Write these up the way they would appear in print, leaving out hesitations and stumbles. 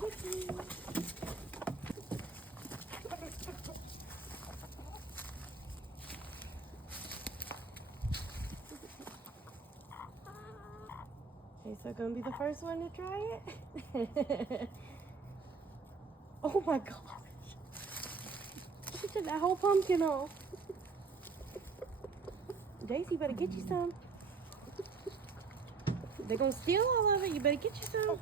cookie. Okay, so gonna be the first one to try it? Oh my gosh. She took that whole pumpkin off. Daisy, better get you some. They're gonna steal all of it. You better get you some.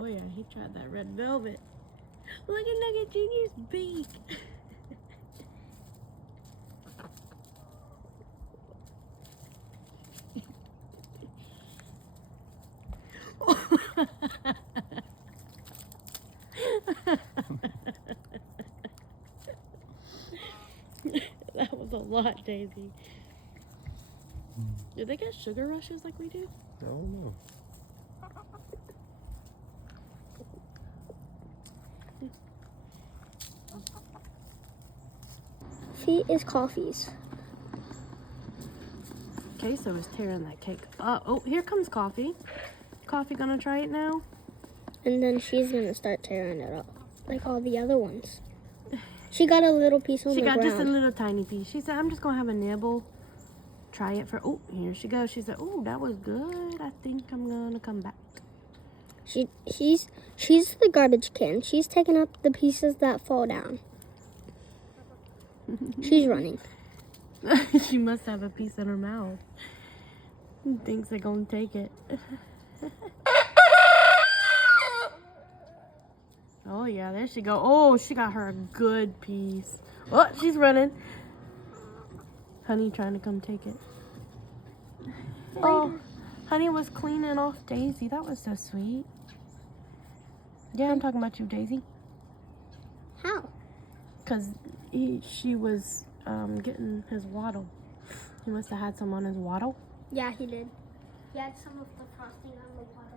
Oh yeah, he tried that red velvet. Look at Nugget Jr.'s beak. That was a lot, Daisy. Do they get sugar rushes like we do? I don't know. Feet is coffee's. Queso is tearing that cake up. Oh, here comes Coffee. Coffee gonna try it now? And then she's gonna start tearing it up, like all the other ones. She got a little piece on the ground. She got just a little tiny piece. She said, I'm just gonna have a nibble. Try it for, oh, here she goes. She said, oh, that was good. I think I'm gonna come back. She's the garbage can. She's taking up the pieces that fall down. She's running. She must have a piece in her mouth. Thinks they're gonna take it. Oh yeah, there she go. Oh, she got her a good piece. Oh, she's running. Honey trying to come take it. Oh, Honey was cleaning off Daisy. That was so sweet. Yeah, I'm talking about you, Daisy. How? Because she was getting his waddle. He must have had some on his waddle. Yeah, he did. He had some of the frosting on the water.